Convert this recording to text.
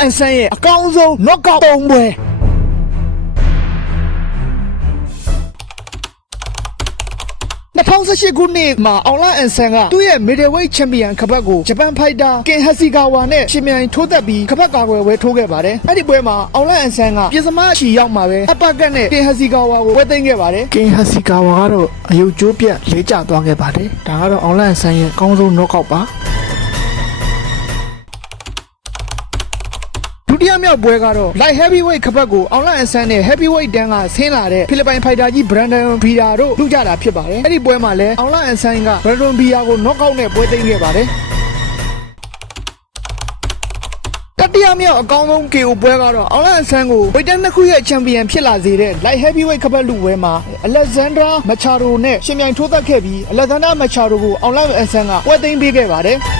အန်ဆန်ရဲ့အကောင်းဆုံး knockout 3 ပွဲ2018 ခုနှစ်မှာအောင်လအန်ဆန်ကသူ့ရဲ့ middleweight champion ခပတ်ကိုဂျပန်ဖိုက်တာကင်ဟစီကာဝါနဲ့ရှင်မြိုင်ထိုးသက်ပြီးခပတ်ကာကွယ်ဝဲထိုးခဲ့ပါတယ်။အဲ့ဒီပွဲမှာအောင်လအန်ဆန်ကပြင်စမအချီရောက်မှာပဲအပတ်ကတ်နဲ့ကင်ဟစီကာဝါကိုဝဲသိမ်းခဲ့ပါတယ်။ကင်ဟစီကာဝါကတော့အယုတ်ကျိုးပြတ်လေးကျသွားခဲ့ပါတယ်။ဒါကတော့အောင်လအန်ဆန်ရဲ့အကောင်းဆုံး knockout ပါ။ဒုတိယမြောက်ပွဲကတော့ light heavyweight ခပတ်ကိုအောင်လအန်ဆန်နဲ့ heavyweight တန်းကဆင်းလာတဲ့ဖိလစ်ပိုင်ဖိုက်တာကြီး Brandon Vera တို့လူကြတာဖြစ်ပါတယ်။အဲ့ဒီပွဲမှာလည်းအောင်လအန်ဆန်က Brandon Vera ကို knockout နဲ့ပွဲသိမ်းခဲ့ပါတယ်။တတိယမြောက်အကောင်းဆုံး KO ပွဲကတော့အောင်လအန်ဆန်ကိုဝိတ်တန်းနှစ်ခုရဲ့ချန်ပီယံဖြစ်လာစေတဲ့ light heavyweight ခပတ်လူပွဲမှာ Alexander Machado နဲ့ရှင်မြိုင်ထိုးသက်ခဲ့ပြီး Alexander Machado ကိုအောင်လအန်ဆန်ကပွဲသိမ်းပေးခဲ့ပါတယ်။